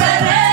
Seré